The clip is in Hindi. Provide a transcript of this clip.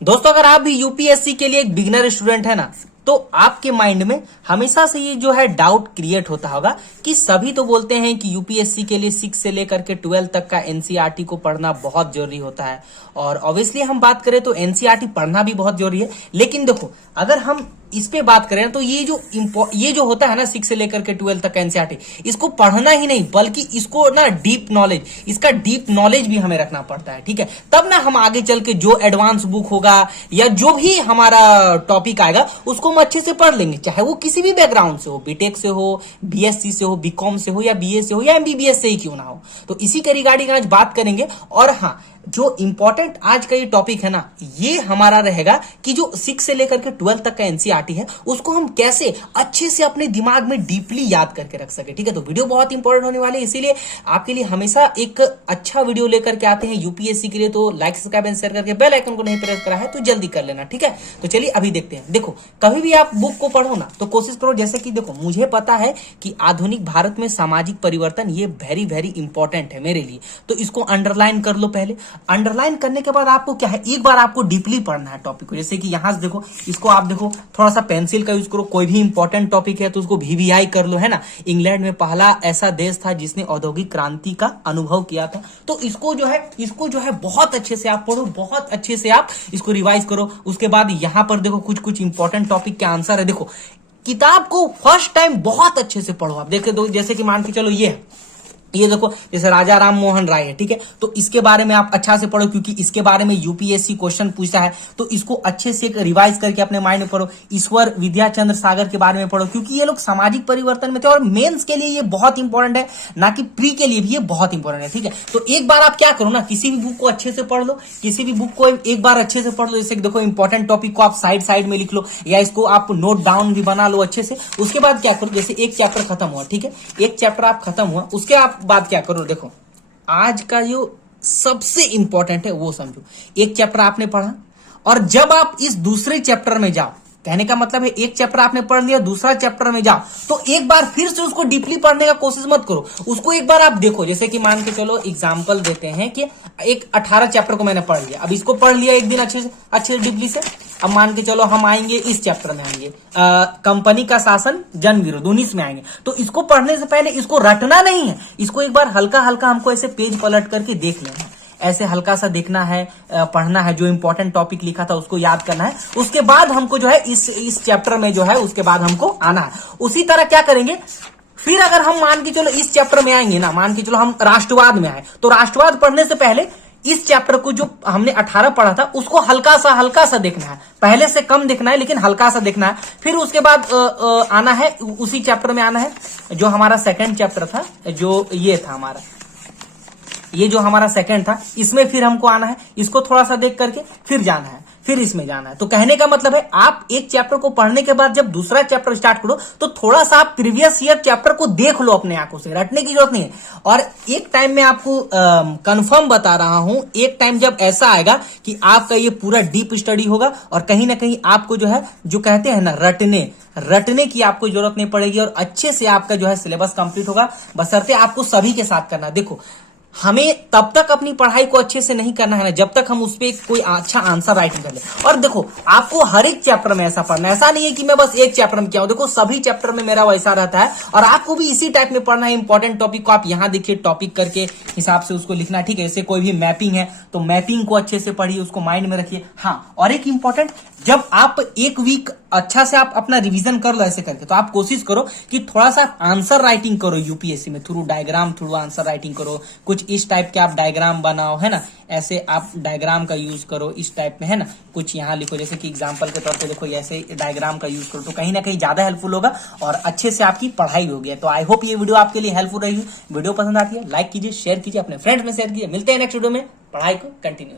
दोस्तों अगर आप भी यूपीएससी के लिए एक बिगिनर स्टूडेंट है ना, तो आपके माइंड में हमेशा से ये जो है डाउट क्रिएट होता होगा कि सभी तो बोलते हैं कि यूपीएससी के लिए 6 से लेकर के 12 तक का एनसीईआरटी को पढ़ना बहुत जरूरी होता है। और ऑब्वियसली हम बात करें तो एनसीईआरटी पढ़ना भी बहुत जरूरी है, लेकिन देखो अगर हम इस पे बात करें तो ये जो होता है ना 6 से लेकर के 12 तक का एनसीईआरटी, इसको पढ़ना ही नहीं बल्कि इसको ना इसका डीप नॉलेज भी हमें रखना पड़ता है। ठीक है, तब ना हम आगे चल के जो एडवांस बुक होगा या जो भी हमारा टॉपिक आएगा उसको हम अच्छे से पढ़ लेंगे, चाहे वो किसी भी बैकग्राउंड से हो, बीटेक से हो, बीएससी से हो, बीकॉम से हो या बीए से हो या एमबीबीएस से ही क्यों ना हो। तो इसी के रिगार्डिंग आज बात करेंगे। और हाँ, जो इंपॉर्टेंट आज का ये टॉपिक है ना, ये हमारा रहेगा कि जो 6 से लेकर के 12 तक का एनसीईआरटी है उसको हम कैसे अच्छे से अपने दिमाग में डीपली याद करके रख सके। ठीक है, तो वीडियो बहुत इंपॉर्टेंट होने वाली है, इसीलिए आपके लिए हमेशा एक अच्छा वीडियो लेकर के आते हैं यूपीएससी के लिए। तो लाइक सब्सक्राइब एंड शेयर करके बेल आइकन को नहीं प्रेस करा है तो जल्दी कर लेना। ठीक है, तो चलिए अभी देखते हैं। देखो कभी भी आप बुक को पढ़ो ना तो कोशिश करो, जैसे कि देखो मुझे पता है कि आधुनिक भारत में सामाजिक परिवर्तन ये वेरी वेरी इंपॉर्टेंट है मेरे लिए, तो इसको अंडरलाइन कर लो। पहले अंडरलाइन करने के बाद आपको क्या है, एक बार आपको डीपली पढ़ना है टॉपिक को। जैसे कि यहां से देखो, इसको आप देखो थोड़ा सा पेंसिल का यूज करो, कोई भी इंपॉर्टेंट टॉपिक है तो उसको वीवीआई कर लो, है ना। इंग्लैंड में पहला ऐसा देश था जिसने औद्योगिक क्रांति का अनुभव किया था, तो इसको जो है बहुत अच्छे से आप पढ़ो, बहुत अच्छे से आप इसको रिवाइज करो। उसके बाद यहां पर देखो कुछ कुछ इंपॉर्टेंट टॉपिक के आंसर है। देखो किताब को फर्स्ट टाइम बहुत अच्छे से पढ़ो आप। देखे तो जैसे कि मान के चलो ये देखो, जैसे राजा राम मोहन राय है, ठीक है, तो इसके बारे में आप अच्छा से पढ़ो क्योंकि इसके बारे में यूपीएससी क्वेश्चन पूछता है, तो इसको अच्छे से रिवाइज करके अपने माइंड में पढ़ो। ईश्वर विद्याचंद्र सागर के बारे में पढ़ो क्योंकि ये लोग सामाजिक परिवर्तन में थे और मेंस के लिए ये बहुत इंपॉर्टेंट है, ना कि प्री के लिए भी ये बहुत इंपॉर्टेंट है। ठीक है, तो एक बार आप क्या करो ना, किसी भी बुक को अच्छे से पढ़ लो, किसी भी बुक को एक बार अच्छे से पढ़ लो। जैसे देखो इंपॉर्टेंट टॉपिक को आप साइड में लिख लो या इसको आप नोट डाउन भी बना लो अच्छे से। उसके बाद क्या करो, जैसे एक चैप्टर खत्म हुआ, ठीक है, एक चैप्टर आप खत्म हुआ, उसके आप बाद क्या करो, देखो आज का जो सबसे इंपॉर्टेंट है वो समझो। एक चैप्टर आपने पढ़ा और जब आप इस दूसरे चैप्टर में जाओ, कहने का मतलब है एक चैप्टर आपने पढ़ लिया, दूसरा चैप्टर में जाओ तो एक बार फिर से उसको डीपली पढ़ने का कोशिश मत करो, उसको एक बार आप देखो। जैसे कि मान के चलो एग्जांपल देते हैं कि एक 18 चैप्टर को मैंने पढ़ लिया, अब इसको पढ़ लिया एक दिन अच्छे से डीपली से। अब मान के चलो हम आएंगे इस चैप्टर में, आएंगे कंपनी का शासन जन विरोध 19 में आएंगे, तो इसको पढ़ने से पहले इसको रटना नहीं है, इसको एक बार हल्का हल्का हमको ऐसे पेज पलट करके देख लेना है, ऐसे हल्का सा देखना है, पढ़ना है, जो इंपॉर्टेंट टॉपिक लिखा था उसको याद करना है। उसके बाद हमको जो है इस चैप्टर में जो है उसके बाद हमको आना है। उसी तरह क्या करेंगे फिर, अगर हम मान के चलो इस चैप्टर में आएंगे ना, मान के चलो हम राष्ट्रवाद में आए, तो राष्ट्रवाद पढ़ने से पहले इस चैप्टर को जो हमने 18 पढ़ा था उसको हल्का सा देखना है, पहले से कम देखना है लेकिन हल्का सा देखना है। फिर उसके बाद आना है उसी चैप्टर में आना है जो हमारा सेकंड चैप्टर था, जो ये था हमारा, ये जो हमारा सेकंड था, इसमें फिर हमको आना है, इसको थोड़ा सा देख करके फिर जाना है, फिर इसमें जाना है। तो कहने का मतलब है आप एक चैप्टर को पढ़ने के बाद जब दूसरा चैप्टर स्टार्ट करो तो थोड़ा सा आप प्रीवियस ईयर चैप्टर को देख लो अपने आंखों से, रटने की जरूरत नहीं है। और एक टाइम में आपको कंफर्म बता रहा हूं, एक टाइम जब ऐसा आएगा कि आपका ये पूरा डीप स्टडी होगा और कहीं ना कहीं आपको जो है, जो कहते हैं ना रटने की आपको जरूरत नहीं पड़ेगी और अच्छे से आपका जो है सिलेबस कंप्लीट होगा, बशर्ते आपको सभी के साथ करना। देखो हमें तब तक अपनी पढ़ाई को अच्छे से नहीं करना है ना जब तक हम उस पर कोई अच्छा आंसर राइटिंग कर ले। और देखो आपको हर एक चैप्टर में ऐसा पढ़ना है, ऐसा नहीं है कि मैं बस एक चैप्टर में क्या हूं, देखो सभी चैप्टर में मेरा वैसा रहता है और आपको भी इसी टाइप में पढ़ना है। इंपॉर्टेंट टॉपिक को आप यहां देखिए, टॉपिक करके हिसाब से उसको लिखना, ठीक है। जैसे कोई भी मैपिंग है तो मैपिंग को अच्छे से पढ़िए, उसको माइंड में रखिए। हाँ, और एक इंपॉर्टेंट, जब आप एक वीक अच्छा से आप अपना रिवीजन कर लो ऐसे करके, तो आप कोशिश करो कि थोड़ा सा आंसर राइटिंग करो यूपीएससी में, through diagram, through answer writing करो। कुछ इस टाइप के आप डायग्राम बनाओ, है ना, ऐसे आप डायग्राम का यूज करो इस टाइप में, है ना। कुछ यहाँ लिखो, जैसे कि एग्जांपल के तौर पे देखो ऐसे डायग्राम का यूज करो, तो कहीं ना कहीं ज्यादा हेल्पफुल होगा और अच्छे से आपकी पढ़ाई होगी। तो आई होप ये वीडियो आपके लिए हेल्पफुल रहेगी। वीडियो पसंद आती है लाइक कीजिए, शेयर कीजिए, अपने फ्रेंड्स में शेयर कीजिए। मिलते हैं नेक्स्ट वीडियो में, पढ़ाई को कंटिन्यू।